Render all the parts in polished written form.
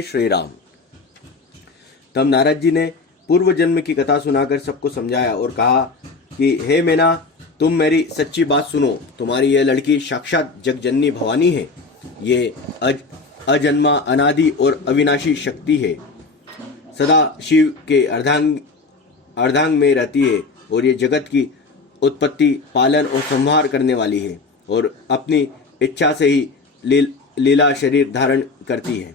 श्री राम। तब नारद जी ने पूर्व जन्म की कथा सुनाकर सबको समझाया और कहा कि हे मैना, तुम मेरी सच्ची बात सुनो। तुम्हारी यह लड़की साक्षात जगजननी भवानी है। ये अजन्मा, अनादि और अविनाशी शक्ति है। सदा शिव के अर्धांग में रहती है और ये जगत की उत्पत्ति, पालन और संहार करने वाली है और अपनी इच्छा से ही लीला शरीर धारण करती है।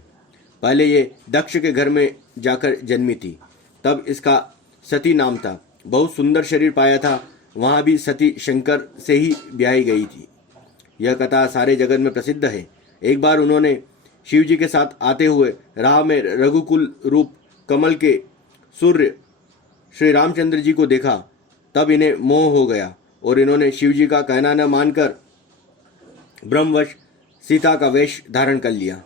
पहले ये दक्ष के घर में जाकर जन्मी थी। तब इसका सती नाम था। बहुत सुंदर शरीर पाया था। वहाँ भी सती शंकर से ही ब्याही गई थी। यह कथा सारे जगत में प्रसिद्ध है। एक बार उन्होंने शिव जी के साथ आते हुए राह में रघुकुल रूप कमल के सूर्य श्री रामचंद्र जी को देखा। तब इन्हें मोह हो गया और इन्होंने शिव जी का कहना न मानकर ब्रह्मवश सीता का वेश धारण कर लिया।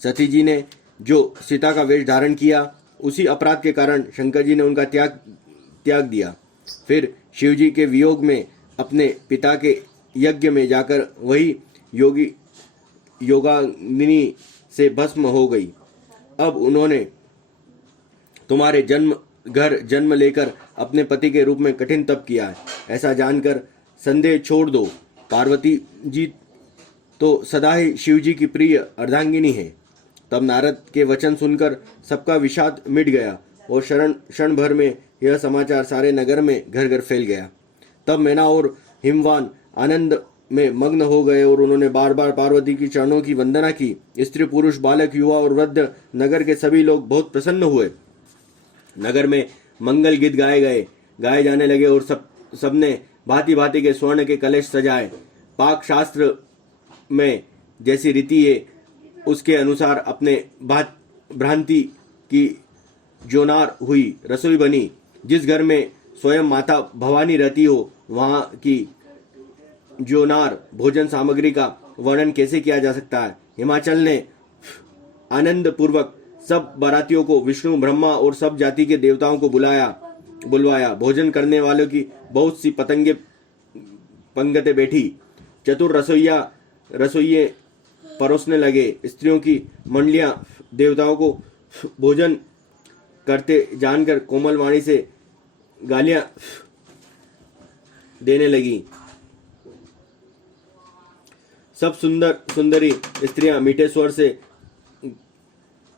सती जी ने जो सीता का वेश धारण किया, उसी अपराध के कारण शंकर जी ने उनका त्याग दिया। फिर शिव जी के वियोग में अपने पिता के यज्ञ में जाकर वही योगाग्नि से भस्म हो गई। अब उन्होंने तुम्हारे जन्म लेकर अपने पति के रूप में कठिन तप किया है। ऐसा जानकर संदेह छोड़ दो। पार्वती जी तो सदा ही शिव जी की प्रिय अर्धांगिनी है। तब नारद के वचन सुनकर सबका विषाद मिट गया और क्षण भर में यह समाचार सारे नगर में घर घर फैल गया। तब मैना और हिमवान आनंद में मग्न हो गए और उन्होंने बार बार पार्वती की चरणों की वंदना की। स्त्री, पुरुष, बालक, युवा और वृद्ध, नगर के सभी लोग बहुत प्रसन्न हुए। नगर में मंगल गीत गाए जाने लगे और सबने भांति भांति के स्वर्ण के कलश सजाए। पाक शास्त्र में जैसी रीति है उसके अनुसार अपने भ्रांति की जोनार हुई रसोई बनी। जिस घर में स्वयं माता भवानी रहती हो, वहाँ की जोनार भोजन सामग्री का वर्णन कैसे किया जा सकता है। हिमाचल ने आनंद पूर्वक सब बारातियों को, विष्णु, ब्रह्मा और सब जाति के देवताओं को बुलवाया। भोजन करने वालों की बहुत सी पंगतें बैठी। चतुर रसोइये परोसने लगे। स्त्रियों की मंडलियां देवताओं को भोजन करते जानकर कोमल वाणी से गालियां देने लगी। सब सुंदरी स्त्रियां मीठे स्वर से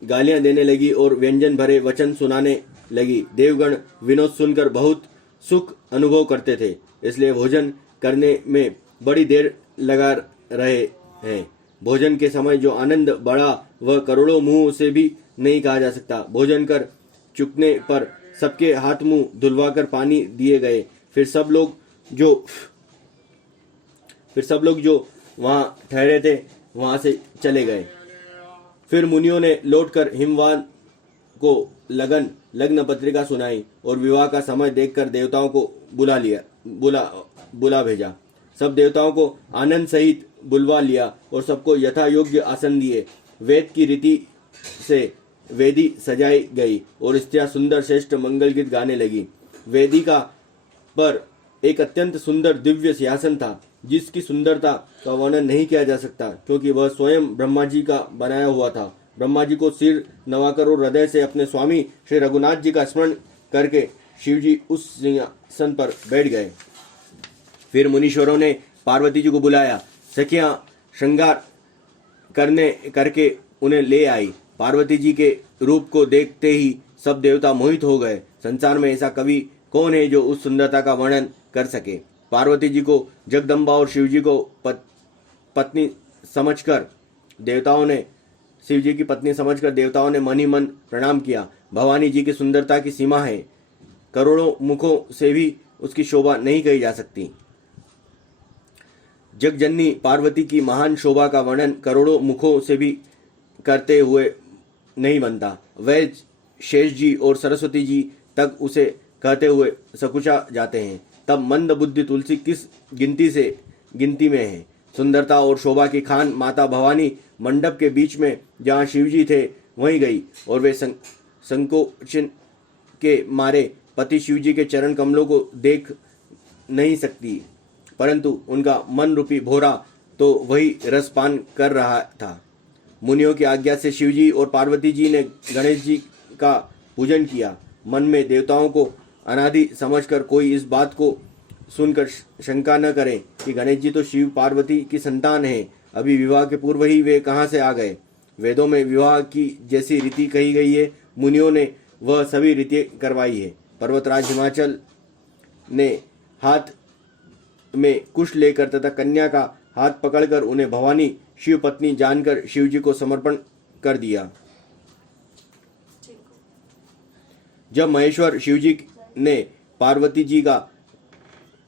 गालियां देने लगी और व्यंजन भरे वचन सुनाने लगी। देवगण विनोद सुनकर बहुत सुख अनुभव करते थे, इसलिए भोजन करने में बड़ी देर लगा रहे हैं। भोजन के समय जो आनंद बढ़ा वह करोड़ों मुंह से भी नहीं कहा जा सकता। भोजन कर चुकने पर सबके हाथ मुंह धुलवाकर पानी दिए गए। फिर सब लोग जो वहां ठहरे थे वहां से चले गए। फिर मुनियों ने लौटकर हिमवान को लग्न पत्रिका सुनाई और विवाह का समय देखकर देवताओं को बुला भेजा। सब देवताओं को आनंद सहित बुलवा लिया और सबको यथा योग्य आसन दिए। वेद की रीति से वेदी सजाई गई और स्त्रियां सुंदर श्रेष्ठ मंगल गीत गाने लगी। वेदिका पर एक अत्यंत सुंदर दिव्य सिंहासन था, जिसकी सुंदरता का वर्णन नहीं किया जा सकता, क्योंकि वह स्वयं ब्रह्मा जी का बनाया हुआ था। ब्रह्मा जी को सिर नवाकर और हृदय से अपने स्वामी श्री रघुनाथ जी का स्मरण करके शिव जी उस सिंहासन पर बैठ गए। फिर मुनीश्वरों ने पार्वती जी को बुलाया। सखियां श्रृंगार करके उन्हें ले आई। पार्वती जी के रूप को देखते ही सब देवता मोहित हो गए। संसार में ऐसा कवि कौन है जो उस सुंदरता का वर्णन कर सके। पार्वती जी को जगदम्बा और शिव जी को पत्नी समझकर देवताओं ने मन ही मन प्रणाम किया। भवानी जी की सुंदरता की सीमा है, करोड़ों मुखों से भी उसकी शोभा नहीं कही जा सकती। जगजननी पार्वती की महान शोभा का वर्णन करोड़ों मुखों से भी करते हुए नहीं बनता। वैद्य, शेष जी और सरस्वती जी तक उसे कहते हुए सकुचा जाते हैं। तब मंद बुद्धि तुलसी किस गिनती में है। सुंदरता और शोभा की खान माता भवानी मंडप के बीच में जहाँ शिवजी थे वहीं गई और वे संकोचन के मारे पति शिवजी के चरण कमलों को देख नहीं सकती, परंतु उनका मन रूपी भोरा तो वही रसपान कर रहा था। मुनियों की आज्ञा से शिवजी और पार्वती जी ने गणेश जी का पूजन किया। मन में देवताओं को अनादि समझकर कोई इस बात को सुनकर शंका न करे कि गणेश जी तो शिव पार्वती की संतान हैं, अभी विवाह के पूर्व ही वे कहाँ से आ गए। वेदों में विवाह की जैसी रीति कही गई है, मुनियों ने वह सभी रीति करवाई है। पर्वतराज हिमाचल ने हाथ में कुश लेकर तथा कन्या का हाथ पकड़कर उन्हें भवानी शिव पत्नी जानकर शिव जी को समर्पण कर दिया। जब महेश्वर शिव जी ने पार्वती जी का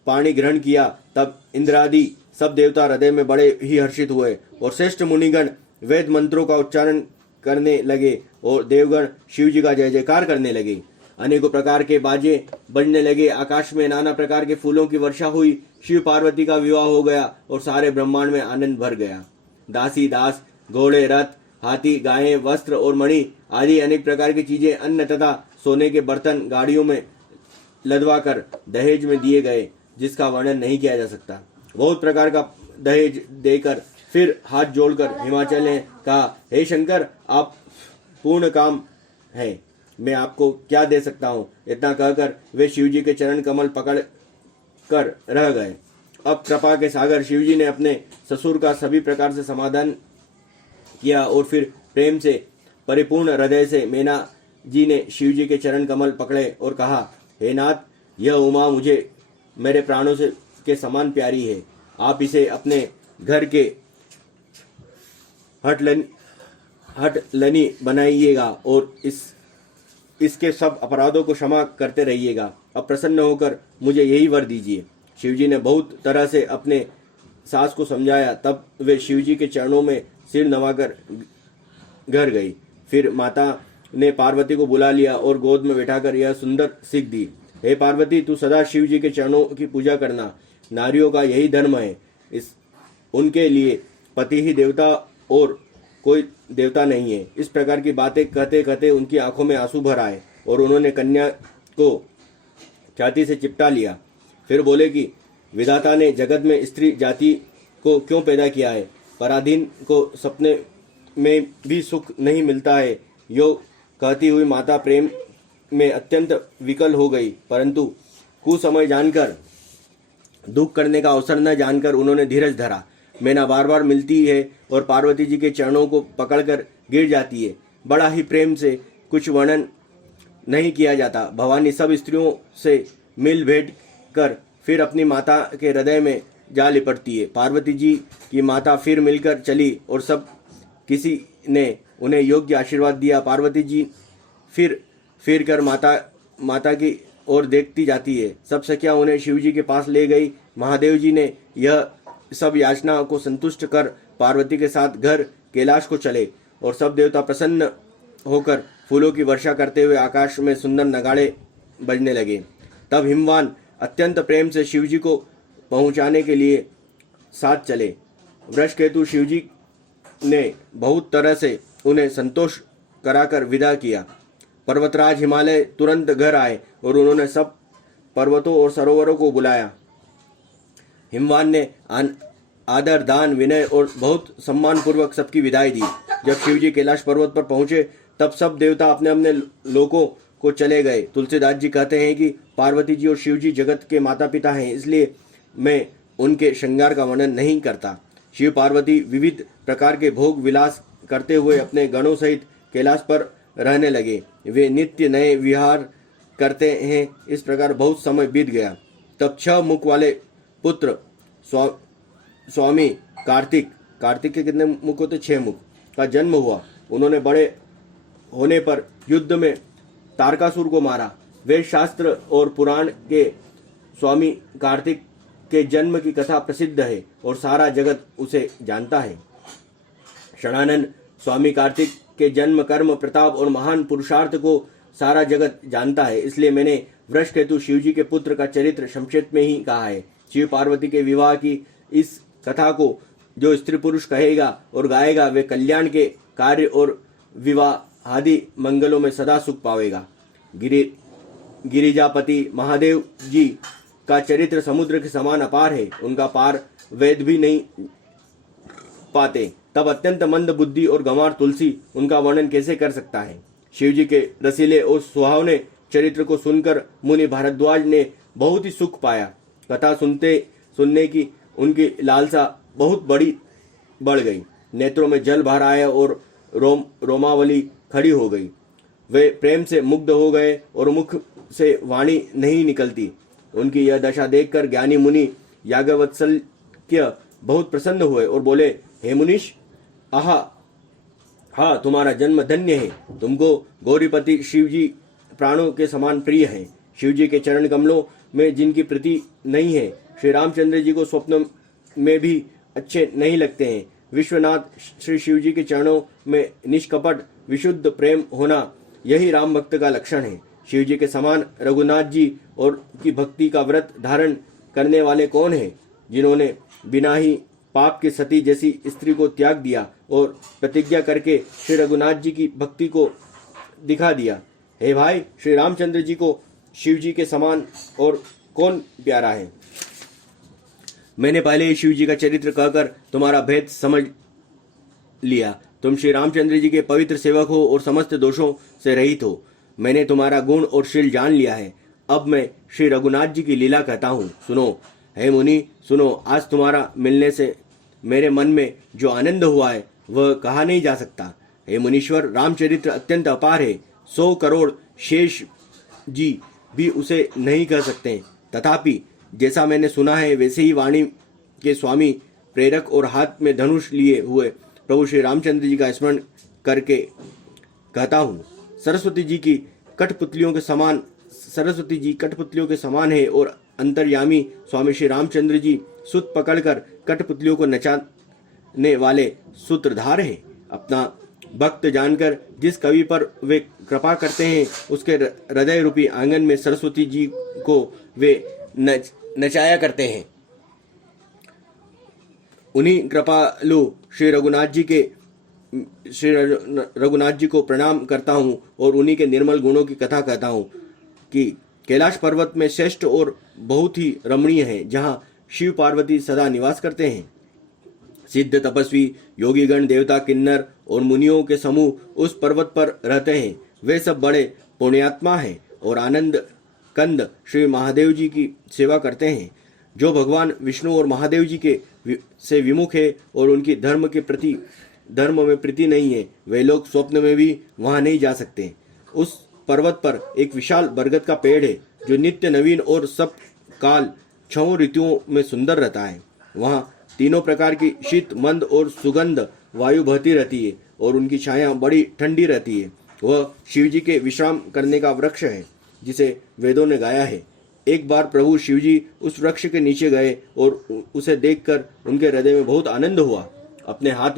पाणी ग्रहण किया तब इंद्रादि सब देवता हृदय में बड़े ही हर्षित हुए और श्रेष्ठ मुनिगण वेद मंत्रों का उच्चारण करने लगे और देवगण शिव जी का जय जयकार करने लगे। अनेकों प्रकार के बाजे बजने लगे, आकाश में नाना प्रकार के फूलों की वर्षा हुई। शिव पार्वती का विवाह हो गया और सारे ब्रह्मांड में आनंद भर गया। दासी दास, घोड़े, रथ, हाथी, गायें, वस्त्र और मणि आदि अनेक प्रकार की चीजें, अन्न तथा सोने के बर्तन गाड़ियों में लदवा कर दहेज में दिए गए, जिसका वर्णन नहीं किया जा सकता। बहुत प्रकार का दहेज देकर फिर हाथ जोड़कर हिमाचल ने कहा, हे शंकर, आप पूर्ण काम है, मैं आपको क्या दे सकता हूँ। इतना कहकर वे शिवजी के चरण कमल पकड़ कर रह गए। अब कृपा के सागर शिवजी ने अपने ससुर का सभी प्रकार से समाधान किया और फिर प्रेम से परिपूर्ण हृदय से मैना जी ने शिवजी के चरण कमल पकड़े और कहा, हे नाथ, यह उमा मुझे मेरे प्राणों से के समान प्यारी है। आप इसे अपने घर के हटलनी बनाइएगा और इसके सब अपराधों को क्षमा करते रहिएगा। अब प्रसन्न होकर मुझे यही वर दीजिए। शिवजी ने बहुत तरह से अपने सास को समझाया। तब वे शिवजी के चरणों में सिर नवाकर घर गई। फिर माता ने पार्वती को बुला लिया और गोद में बैठाकर यह सुंदर सीख दी, हे पार्वती, तू सदा शिव जी के चरणों की पूजा करना। नारियों का यही धर्म है। उनके लिए पति ही देवता और कोई देवता नहीं है। इस प्रकार की बातें कहते कहते उनकी आंखों में आंसू भर आए और उन्होंने कन्या को छाती से चिपटा लिया। फिर बोले कि विधाता ने जगत में स्त्री जाति को क्यों पैदा किया है। पराधीन को सपने में भी सुख नहीं मिलता है। यो कहती हुई माता प्रेम में अत्यंत विकल हो गई, परंतु कुसमय जानकर, दुख करने का अवसर न जानकर उन्होंने धीरज धरा। मैना बार बार मिलती है और पार्वती जी के चरणों को पकड़कर गिर जाती है। बड़ा ही प्रेम से, कुछ वर्णन नहीं किया जाता। भवानी सब स्त्रियों से मिल भेंट कर फिर अपनी माता के हृदय में जा लिपटती है। पार्वती जी की माता फिर मिलकर चली और सब किसी ने उन्हें योग्य आशीर्वाद दिया। पार्वती जी फिर कर माता की ओर देखती जाती है। सब सखियां उन्हें शिव जी के पास ले गई। महादेव जी ने यह सब याचना को संतुष्ट कर पार्वती के साथ घर कैलाश को चले और सब देवता प्रसन्न होकर फूलों की वर्षा करते हुए आकाश में सुंदर नगाड़े बजने लगे। तब हिमवान अत्यंत प्रेम से शिवजी को पहुंचाने के लिए साथ चले। वृषकेतु शिवजी ने बहुत तरह से उन्हें संतोष कराकर विदा किया। पर्वतराज हिमालय तुरंत घर आए और उन्होंने सब पर्वतों और सरोवरों को बुलाया। हिमवान ने आदर, दान, विनय और बहुत सम्मान पूर्वक सबकी विदाई दी। जब शिवजी कैलाश पर्वत पर पहुंचे तब सब देवता अपने अपने लोकों को चले गए। तुलसीदास जी कहते हैं कि पार्वती जी और शिव जी जगत के माता पिता हैं, इसलिए मैं उनके श्रृंगार का वर्णन नहीं करता। शिव पार्वती विविध प्रकार के भोग विलास करते हुए अपने गणों सहित कैलाश पर रहने लगे। वे नित्य नए विहार करते हैं। इस प्रकार बहुत समय बीत गया। तब 6 मुख वाले पुत्र स्वामी कार्तिक के कितने मुख होते? 6 मुख का जन्म हुआ। उन्होंने बड़े होने पर युद्ध में तारकासुर को मारा। वेद शास्त्र और पुराण के स्वामी कार्तिक के जन्म की कथा प्रसिद्ध है और सारा जगत उसे जानता है। षणानंद स्वामी कार्तिक के जन्म, कर्म, प्रताप और महान पुरुषार्थ को सारा जगत जानता है, इसलिए मैंने वृषकेतु शिवजी के पुत्र का चरित्र संक्षेप में ही कहा है। शिव पार्वती के विवाह की इस कथा को जो स्त्री पुरुष कहेगा और गाएगा वे कल्याण के कार्य और विवाह आदि मंगलों में सदा सुख पावेगा। गिरिजापति महादेव जी का चरित्र समुद्र के समान अपार है। उनका पार वेद भी नहीं पाते। तब अत्यंत मंद बुद्धि और गंवार तुलसी उनका वर्णन कैसे कर सकता है। शिव जी के रसीले और सुहावने चरित्र को सुनकर मुनि भारद्वाज ने बहुत ही सुख पाया। कथा सुनने की उनकी लालसा बहुत बढ़ गई। नेत्रों में जल भर आया और रोमावली खड़ी हो गई। वे प्रेम से मुग्ध हो गए और मुख से वाणी नहीं निकलती। उनकी यह दशा देखकर ज्ञानी मुनि याज्ञवल्क्य बहुत प्रसन्न हुए और बोले, हे मुनीश, आहा, हाँ, तुम्हारा जन्म धन्य है। तुमको गौरीपति शिवजी प्राणों के समान प्रिय हैं। शिवजी के चरण कमलों में जिनकी प्रीति नहीं है, श्री रामचंद्र जी को स्वप्न में भी अच्छे नहीं लगते हैं। विश्वनाथ श्री शिवजी के चरणों में निष्कपट विशुद्ध प्रेम होना, यही राम भक्त का लक्षण है। शिवजी के समान रघुनाथ जी और की भक्ति का व्रत धारण करने वाले कौन हैं, जिन्होंने बिना ही पाप की सती जैसी स्त्री को त्याग दिया और प्रतिज्ञा करके श्री रघुनाथ जी की भक्ति को दिखा दिया। हे भाई, श्री रामचंद्र जी को शिव जी के समान और कौन प्यारा है। मैंने पहले ही शिव जी का चरित्र कहकर तुम्हारा भेद समझ लिया। तुम श्री रामचंद्र जी के पवित्र सेवक हो और समस्त दोषों से रहित हो। मैंने तुम्हारा गुण और शील जान लिया है। अब मैं श्री रघुनाथ जी की लीला कहता हूँ, सुनो। हे मुनि, सुनो। आज तुम्हारा मिलने से मेरे मन में जो आनंद हुआ है वह कहा नहीं जा सकता। हे मुनीश्वर, रामचरित्र अत्यंत अपार है। 100 करोड़ शेष जी भी उसे नहीं कह सकते। तथापि जैसा मैंने सुना है वैसे ही वाणी के स्वामी, प्रेरक और हाथ में धनुष लिए हुए प्रभु श्री रामचंद्र जी का स्मरण करके कहता हूँ। सरस्वती जी कठपुतलियों के समान है और अंतर्यामी स्वामी श्री रामचंद्र जी सुत पकड़कर कठपुतलियों को नचाने वाले सूत्रधार हैं। अपना भक्त जानकर जिस कवि पर वे कृपा करते हैं, उसके हृदय रूपी आंगन में सरस्वती जी को वे नचाया करते हैं। उन्हीं कृपालु श्री रघुनाथ जी को प्रणाम करता हूँ और उन्हीं के निर्मल गुणों की कथा कहता हूँ कि कैलाश पर्वत में श्रेष्ठ और बहुत ही रमणीय है, जहाँ शिव पार्वती सदा निवास करते हैं। सिद्ध तपस्वी योगीगण, देवता, किन्नर और मुनियों के समूह उस पर्वत पर रहते हैं। वे सब बड़े पुण्यात्मा हैं और आनंद कंद श्री महादेव जी की सेवा करते हैं। जो भगवान विष्णु और महादेव जी के से विमुख है और उनकी धर्म में प्रीति नहीं है, वे लोग स्वप्न में भी वहां नहीं जा सकते। उस पर्वत पर एक विशाल बरगद का पेड़ है जो नित्य नवीन और सब काल 6 ऋतुओं में सुंदर रहता है। वहां तीनों प्रकार की शीत, मंद और सुगंध वायु बहती रहती है और उनकी छाया बड़ी ठंडी रहती है। वह शिवजी के विश्राम करने का वृक्ष है जिसे वेदों ने गाया है। एक बार प्रभु शिवजी उस वृक्ष के नीचे गए और उसे देखकर उनके हृदय में बहुत आनंद हुआ। अपने हाथ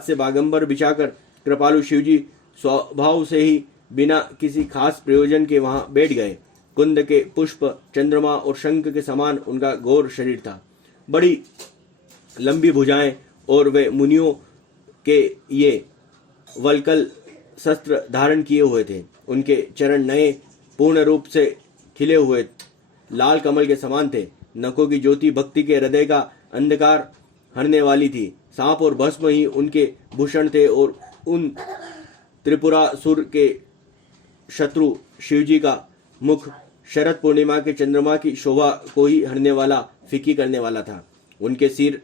से बागंबर बिछाकर कृपालु शिवजी स्वभाव से ही बिना किसी खास प्रयोजन के वहां बैठ गए। कुंद के पुष्प, चंद्रमा और शंख के समान उनका घोर शरीर था। बड़ी लंबी भुजाएं और वे मुनियों के ये वल्कल शस्त्र धारण किए हुए थे। उनके चरण नए पूर्ण रूप से खिले हुए लाल कमल के समान थे। नखों की ज्योति भक्ति के हृदय का अंधकार हरने वाली थी। सांप और भस्म ही उनके भूषण थे और उन त्रिपुरासुर के शत्रु शिवजी का मुख शरद पूर्णिमा के चंद्रमा की शोभा को ही हरने वाला, फीकी करने वाला था। उनके सिर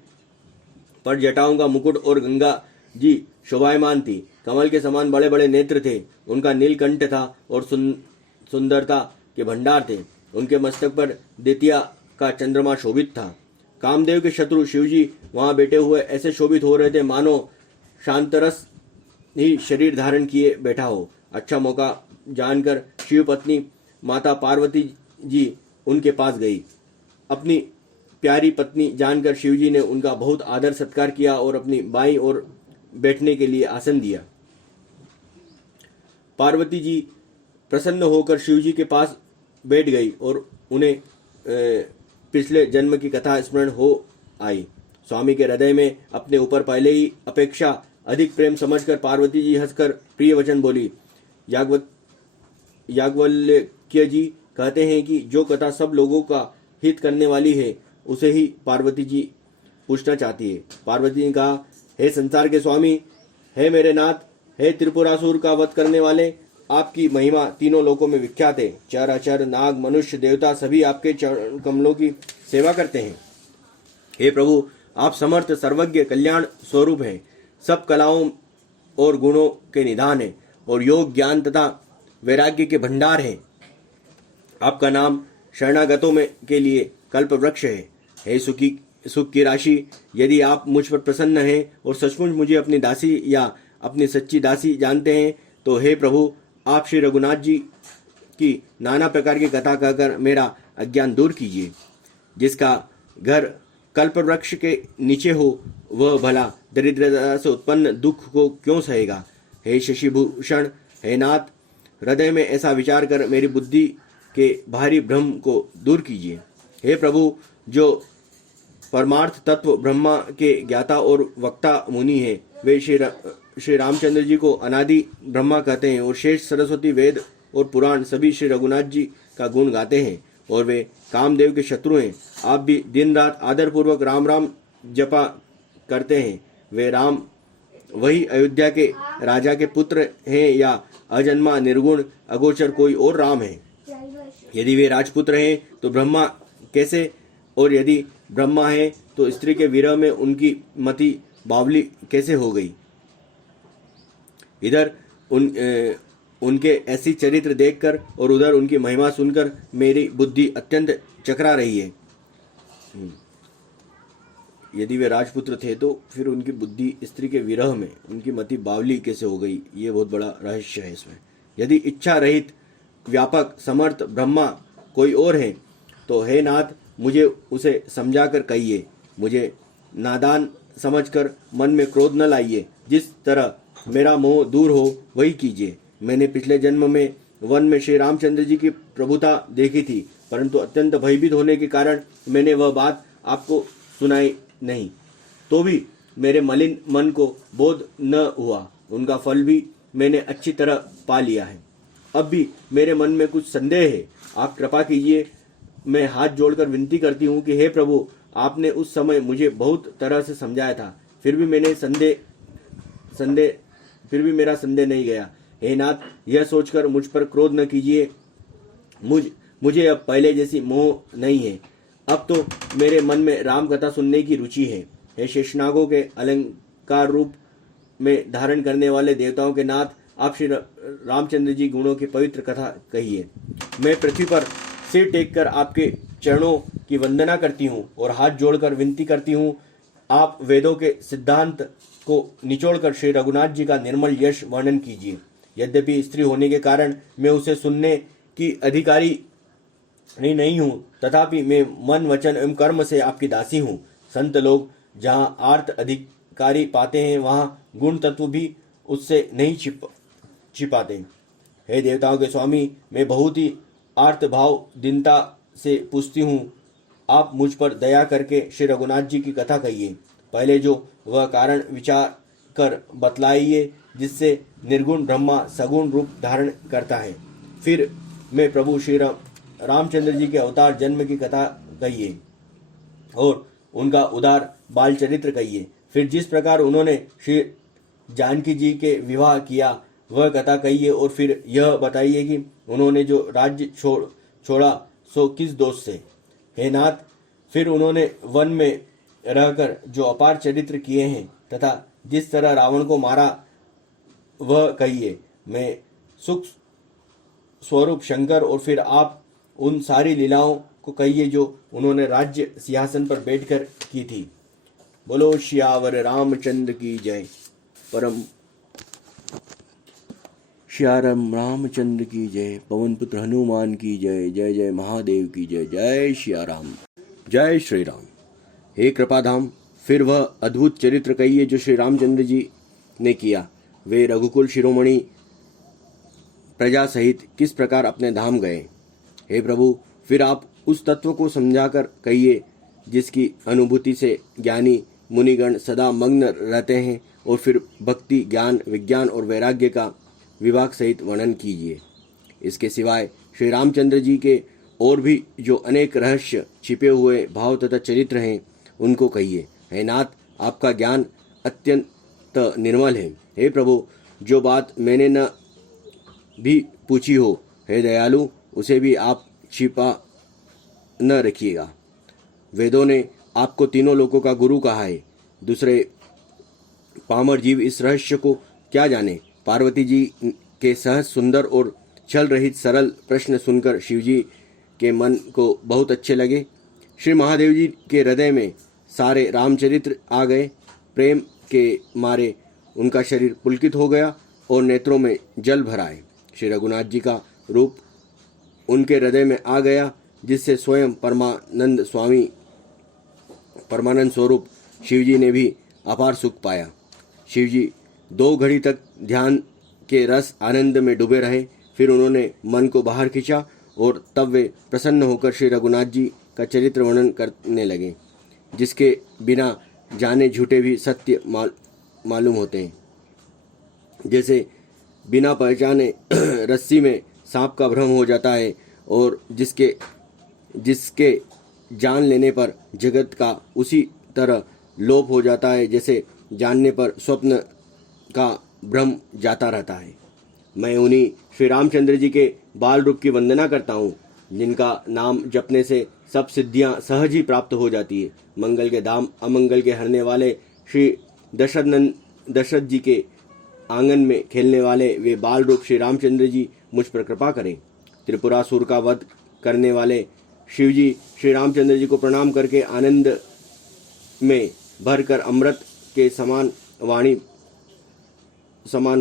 पर जटाओं का मुकुट और गंगा जी शोभायमान थी। कमल के समान बड़े बड़े नेत्र थे। उनका नीलकंठ था और सुंदरता के भंडार थे। उनके मस्तक पर द्वितीया का चंद्रमा शोभित था। कामदेव के शत्रु शिवजी वहां बैठे हुए ऐसे शोभित हो रहे थे मानो शांतरस ही शरीर धारण किए बैठा हो। अच्छा मौका जानकर शिव पत्नी माता पार्वती जी उनके पास गई। अपनी प्यारी पत्नी जानकर शिवजी ने उनका बहुत आदर सत्कार किया और अपनी बाईं ओर बैठने के लिए आसन दिया। पार्वती जी प्रसन्न होकर शिवजी के पास बैठ गई और उन्हें पिछले जन्म की कथा स्मरण हो आई। स्वामी के हृदय में अपने ऊपर पहले ही अपेक्षा अधिक प्रेम समझकर पार्वती जी हंसकर प्रिय वचन बोली। याज्ञवल्क्य जी कहते हैं कि जो कथा सब लोगों का हित करने वाली है उसे ही पार्वती जी पूछना चाहती है। पार्वती ने कहा, हे संसार के स्वामी, हे मेरे नाथ, हे त्रिपुरासुर का वध करने वाले, आपकी महिमा तीनों लोकों में विख्यात है। चर अचर नाग मनुष्य देवता सभी आपके चरण कमलों की सेवा करते हैं। हे प्रभु, आप समर्थ सर्वज्ञ कल्याण स्वरूप हैं, सब कलाओं और गुणों के निधान हैं और योग ज्ञान तथा वैराग्य के भंडार हैं। आपका नाम शरणागतों में के लिए कल्प वृक्ष है। हे सुख की राशि, यदि आप मुझ पर प्रसन्न हैं और सचमुच मुझे अपनी दासी या अपनी सच्ची दासी जानते हैं तो हे प्रभु, आप श्री रघुनाथ जी की नाना प्रकार की कथा कहकर मेरा अज्ञान दूर कीजिए। जिसका घर कल्प वृक्ष के नीचे हो वह भला दरिद्रता से उत्पन्न दुख को क्यों सहेगा। हे शशिभूषण, हे नाथ, हृदय में ऐसा विचार कर मेरी बुद्धि के भारी भ्रम को दूर कीजिए। हे प्रभु, जो परमार्थ तत्व ब्रह्मा के ज्ञाता और वक्ता मुनि हैं, वे श्री रामचंद्र जी को अनादि ब्रह्मा कहते हैं और शेष सरस्वती वेद और पुराण सभी श्री रघुनाथ जी का गुण गाते हैं और वे कामदेव के शत्रु हैं। आप भी दिन रात आदर पूर्वक राम राम जपा करते हैं। वे राम वही अयोध्या के राजा के पुत्र हैं या अजन्मा निर्गुण अगोचर कोई और राम है। यदि वे राजपुत्र हैं तो ब्रह्मा कैसे, और यदि ब्रह्मा है तो स्त्री के विरह में उनकी मति बावली कैसे हो गई। इधर उनके ऐसी चरित्र देखकर और उधर उनकी महिमा सुनकर मेरी बुद्धि अत्यंत चकरा रही है। यदि वे राजपुत्र थे तो फिर उनकी बुद्धि स्त्री के विरह में उनकी मति बावली कैसे हो गई, ये बहुत बड़ा रहस्य है इसमें। यदि इच्छा रहित व्यापक समर्थ ब्रह्मा कोई और है तो हे नाथ, मुझे उसे समझाकर कहिए। मुझे नादान समझकर मन में क्रोध न लाइए। जिस तरह मेरा मोह दूर हो वही कीजिए। मैंने पिछले जन्म में वन में श्री रामचंद्र जी की प्रभुता देखी थी, परंतु अत्यंत भयभीत होने के कारण मैंने वह बात आपको सुनाई नहीं, तो भी मेरे मलिन मन को बोध न हुआ। उनका फल भी मैंने अच्छी तरह पा लिया है। अब भी मेरे मन में कुछ संदेह है, आप कृपा कीजिए। मैं हाथ जोड़कर विनती करती हूँ कि हे प्रभु, आपने उस समय मुझे बहुत तरह से समझाया था, फिर भी मेरा संदेह नहीं गया। हे नाथ, यह सोचकर मुझ पर क्रोध न कीजिए। मुझे अब पहले जैसी मोह नहीं है। अब तो मेरे मन में राम कथा सुनने की रुचि है। हे शेषनागों के अलंकार रूप में धारण करने वाले देवताओं के नाथ, आप श्री रामचंद्र जी गुणों की पवित्र कथा कहिए। मैं पृथ्वी पर सिर टेककर आपके चरणों की वंदना करती हूँ और हाथ जोड़कर विनती करती हूँ। आप वेदों के सिद्धांत को निचोड़कर श्री रघुनाथ जी का निर्मल यश वर्णन कीजिए। यद्यपि स्त्री होने के कारण मैं उसे सुनने की अधिकारी नहीं हूँ, तथापि मैं मन वचन एवं कर्म से आपकी दासी हूँ। संत लोग जहाँ आर्त अधिकारी पाते हैं वहाँ गुण तत्व भी उससे नहीं छिपाते। हे देवताओं के स्वामी, मैं बहुत ही आर्त भाव दीनता से पूछती हूँ, आप मुझ पर दया करके श्री रघुनाथ जी की कथा कहिए। पहले जो वह कारण विचार कर बतलाइए जिससे निर्गुण ब्रह्मा सगुण रूप धारण करता है। फिर मैं प्रभु श्री रामचंद्र जी के अवतार जन्म की कथा कहिए और उनका उदार बाल चरित्र कहिए। फिर जिस प्रकार उन्होंने श्री जानकी जी के विवाह किया वह कथा कहिए और फिर यह बताइए कि उन्होंने जो राज्य छोड़ा सो किस दोष से। हे नाथ, फिर उन्होंने वन में रहकर जो अपार चरित्र किए हैं तथा जिस तरह रावण को मारा वह कहिए। मैं सुख स्वरूप शंकर और फिर आप उन सारी लीलाओं को कहिए जो उन्होंने राज्य सिंहासन पर बैठकर की थी। बोलो श्यावर रामचंद्र की जय। परम श्यारम रामचंद्र की जय। पवन पुत्र हनुमान की जय। जय जय महादेव की जय। जय श्या राम। जय श्री राम। हे कृपाधाम, फिर वह अद्भुत चरित्र कहिए जो श्री रामचंद्र जी ने किया। वे रघुकुल शिरोमणि प्रजा सहित किस प्रकार अपने धाम गए। हे प्रभु, फिर आप उस तत्व को समझाकर कहिए जिसकी अनुभूति से ज्ञानी मुनिगण सदा मग्न रहते हैं और फिर भक्ति ज्ञान विज्ञान और वैराग्य का विभाग सहित वर्णन कीजिए। इसके सिवाय श्री रामचंद्र जी के और भी जो अनेक रहस्य छिपे हुए भाव तथा चरित्र हैं उनको कहिए। हे नाथ, आपका ज्ञान अत्यंत निर्मल है। हे प्रभु, जो बात मैंने न भी पूछी हो, हे दयालु, उसे भी आप छिपा न रखिएगा। वेदों ने आपको तीनों लोकों का गुरु कहा है। दूसरे पामर जीव इस रहस्य को क्या जाने। पार्वती जी के सहज, सुंदर और छल रहित सरल प्रश्न सुनकर शिवजी के मन को बहुत अच्छे लगे। श्री महादेव जी के हृदय में सारे रामचरित्र आ गए। प्रेम के मारे उनका शरीर पुलकित हो गया और नेत्रों में जल भर आए। श्री रघुनाथ जी का रूप उनके हृदय में आ गया, जिससे स्वयं परमानंद स्वरूप शिवजी ने भी अपार सुख पाया। शिवजी 2 घड़ी तक ध्यान के रस आनंद में डूबे रहे। फिर उन्होंने मन को बाहर खींचा और तब वे प्रसन्न होकर श्री रघुनाथ जी का चरित्र वर्णन करने लगे, जिसके बिना जाने झूठे भी सत्य मालूम होते हैं। जैसे बिना पहचाने रस्सी में सांप का भ्रम हो जाता है और जिसके जान लेने पर जगत का उसी तरह लोप हो जाता है, जैसे जानने पर स्वप्न का भ्रम जाता रहता है। मैं उन्हीं श्री रामचंद्र जी के बाल रूप की वंदना करता हूँ, जिनका नाम जपने से सब सिद्धियाँ सहज ही प्राप्त हो जाती है। मंगल के धाम अमंगल के हरने वाले श्री दशरथ जी के आंगन में खेलने वाले वे बाल रूप श्री रामचंद्र जी मुझ पर कृपा करें। त्रिपुरासुर का वध करने वाले शिवजी श्री रामचंद्र जी को प्रणाम करके आनंद में भरकर अमृत के समान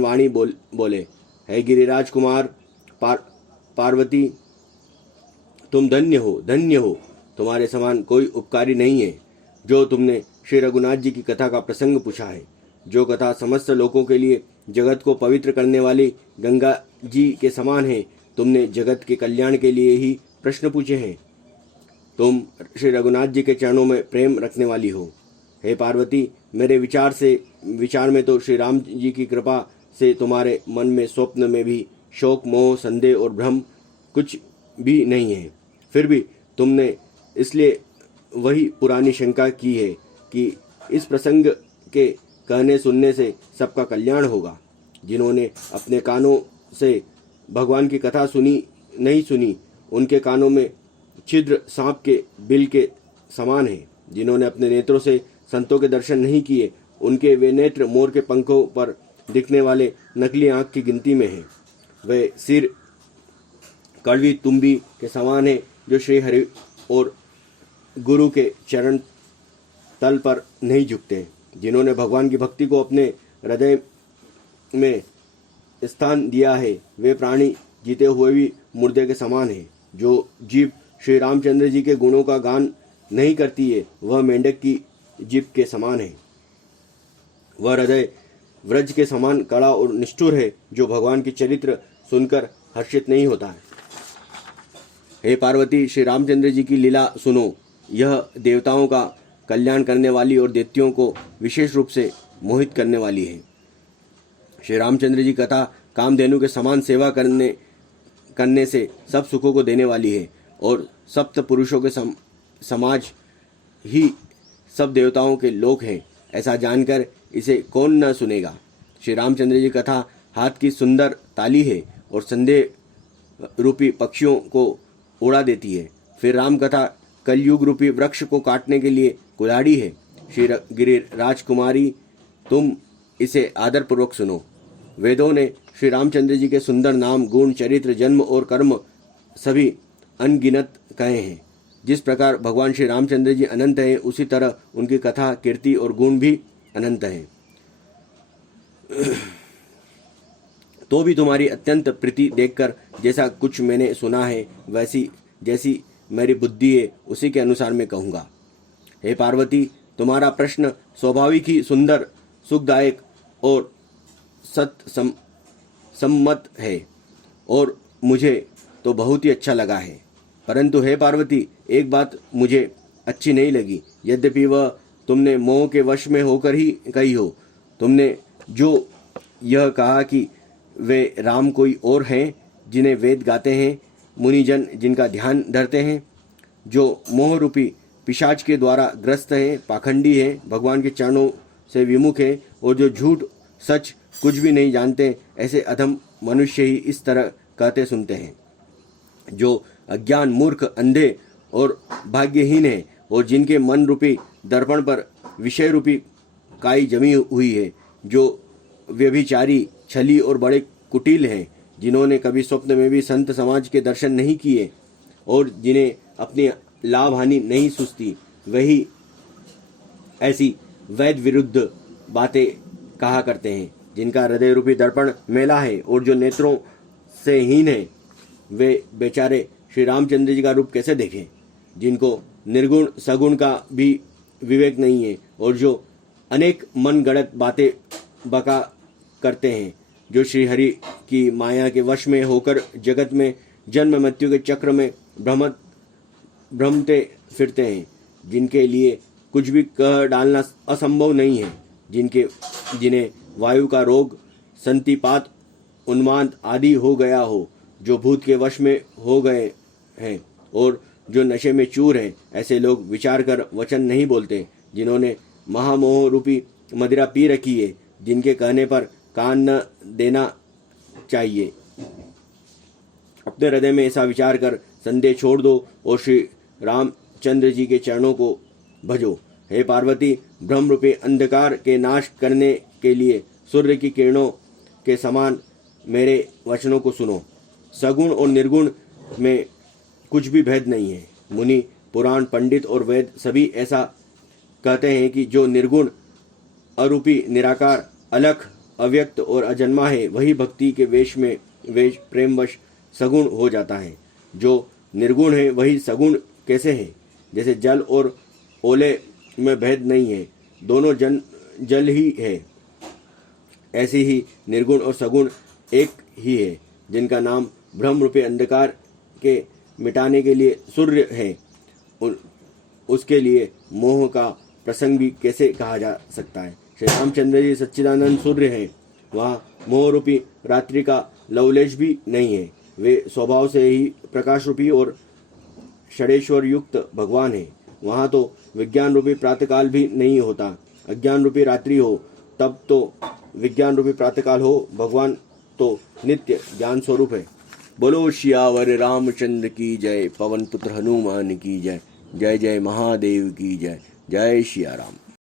वाणी बोले, हे गिरिराज कुमार पार्वती, तुम धन्य हो। तुम्हारे समान कोई उपकारी नहीं है। जो तुमने श्री रघुनाथ जी की कथा का प्रसंग पूछा है, जो कथा समस्त लोगों के लिए जगत को पवित्र करने वाली गंगा जी के समान है, तुमने जगत के कल्याण के लिए ही प्रश्न पूछे हैं। तुम श्री रघुनाथ जी के चरणों में प्रेम रखने वाली हो। हे पार्वती, मेरे विचार में तो श्री राम जी की कृपा से तुम्हारे मन में स्वप्न में भी शोक, मोह, संदेह और भ्रम कुछ भी नहीं है। फिर भी तुमने इसलिए वही पुरानी शंका की है कि इस प्रसंग के कहने सुनने से सबका कल्याण होगा। जिन्होंने अपने कानों से भगवान की कथा नहीं सुनी, उनके कानों में छिद्र सांप के बिल के समान है। जिन्होंने अपने नेत्रों से संतों के दर्शन नहीं किए, उनके वे नेत्र मोर के पंखों पर दिखने वाले नकली आंख की गिनती में हैं। वे सिर कड़वी तुम्बी के समान है, जो श्री हरि और गुरु के चरण तल पर नहीं झुकते। जिन्होंने भगवान की भक्ति को अपने हृदय में स्थान दिया है, वे प्राणी जीते हुए भी मुर्दे के समान है। जो जीव श्री रामचंद्र जी के गुणों का गान नहीं करती है, वह मेंढक की जीभ के समान है। वह हृदय व्रज के समान कड़ा और निष्ठुर है, जो भगवान की चरित्र सुनकर हर्षित नहीं होता है। हे पार्वती, श्री रामचंद्र जी की लीला सुनो। यह देवताओं का कल्याण करने वाली और दैत्यों को विशेष रूप से मोहित करने वाली है। श्री रामचंद्र जी कथा कामधेनु के समान सेवा करने से सब सुखों को देने वाली है, और सप्त पुरुषों के समाज ही सब देवताओं के लोक हैं। ऐसा जानकर इसे कौन न सुनेगा। श्री रामचंद्र जी कथा हाथ की सुंदर ताली है और संदेह रूपी पक्षियों को उड़ा देती है। फिर राम कथा कलयुग रूपी वृक्ष को काटने के लिए कुल्हाड़ी है। श्री गिरिराज कुमारी, तुम इसे आदरपूर्वक सुनो। वेदों ने श्री रामचंद्र जी के सुंदर नाम, गुण, चरित्र, जन्म और कर्म सभी अनगिनत कहे हैं। जिस प्रकार भगवान श्री रामचंद्र जी अनंत हैं, उसी तरह उनकी कथा, कीर्ति और गुण भी अनंत हैं। तो भी तुम्हारी अत्यंत प्रीति देखकर जैसा कुछ मैंने सुना है, जैसी मेरी बुद्धि है, उसी के अनुसार मैं कहूँगा। हे पार्वती, तुम्हारा प्रश्न स्वाभाविक ही सुंदर, सुखदायक और सम्मत है, और मुझे तो बहुत ही अच्छा लगा है। परंतु हे पार्वती, एक बात मुझे अच्छी नहीं लगी, यद्यपि वह तुमने मोह के वश में होकर ही कही हो। तुमने जो यह कहा कि वे राम कोई और हैं, जिन्हें वेद गाते हैं, मुनिजन जिनका ध्यान धरते हैं, जो मोह रूपी पिशाच के द्वारा ग्रस्त हैं, पाखंडी हैं, भगवान के चरणों से विमुख हैं और जो झूठ सच कुछ भी नहीं जानते, ऐसे अधम मनुष्य ही इस तरह कहते सुनते हैं। जो अज्ञान, मूर्ख, अंधे और भाग्यहीन हैं और जिनके मन रूपी दर्पण पर विषय रूपी काई जमी हुई है, जो व्यभिचारी, छली और बड़े कुटिल हैं, जिन्होंने कभी स्वप्न में भी संत समाज के दर्शन नहीं किए और जिन्हें अपनी लाभ हानि नहीं सूझती, वही ऐसी वैध विरुद्ध बातें कहा करते हैं। जिनका हृदय रूपी दर्पण मेला है और जो नेत्रों से हीन है, वे बेचारे श्री रामचंद्र जी का रूप कैसे देखें। जिनको निर्गुण सगुण का भी विवेक नहीं है और जो अनेक मन गढ़ंत बातें बका करते हैं, जो श्री हरि की माया के वश में होकर जगत में जन्म मृत्यु के चक्र में भ्रमते फिरते हैं, जिनके लिए कुछ भी कह डालना असंभव नहीं है, जिन्हें वायु का रोग, संतिपात, उन्माद आदि हो गया हो, जो भूत के वश में हो गए हैं और जो नशे में चूर हैं, ऐसे लोग विचार कर वचन नहीं बोलते, जिन्होंने महामोह रूपी मदिरा पी रखी है, जिनके कहने पर कान न देना चाहिए। अपने हृदय में ऐसा विचार कर संदेह छोड़ दो और श्री रामचंद्र जी के चरणों को भजो। हे पार्वती, ब्रह्म रूपी अंधकार के नाश करने के लिए सूर्य की किरणों के समान मेरे वचनों को सुनो। सगुण और निर्गुण में कुछ भी भेद नहीं है। मुनि, पुराण, पंडित और वेद सभी ऐसा कहते हैं कि जो निर्गुण, अरूपी, निराकार, अलख, अव्यक्त और अजन्मा है, वही भक्ति के वेश प्रेमवश सगुण हो जाता है। जो निर्गुण है वही सगुण कैसे है? जैसे जल और ओले में भेद नहीं है, दोनों जल ही है, ऐसे ही निर्गुण और सगुण एक ही है, जिनका नाम ब्रह्म रूपी अंधकार के मिटाने के लिए सूर्य है। उसके लिए मोह का प्रसंग भी कैसे कहा जा सकता है? श्री रामचंद्र जी सच्चिदानंद सूर्य हैं, वहाँ मोह रूपी रात्रि का लवलेश भी नहीं है। वे स्वभाव से ही प्रकाश रूपी और षडेश्वर युक्त भगवान है। वहाँ तो विज्ञान रूपी प्रातःकाल भी नहीं होता। अज्ञान रूपी रात्रि हो तब तो विज्ञान रूपी प्रातःकाल हो। भगवान तो नित्य ज्ञान स्वरूप है। बोलो श्यावर रामचंद्र की जय, पवन पुत्र हनुमान की जय, जय जय महादेव की जय, जय श्री राम।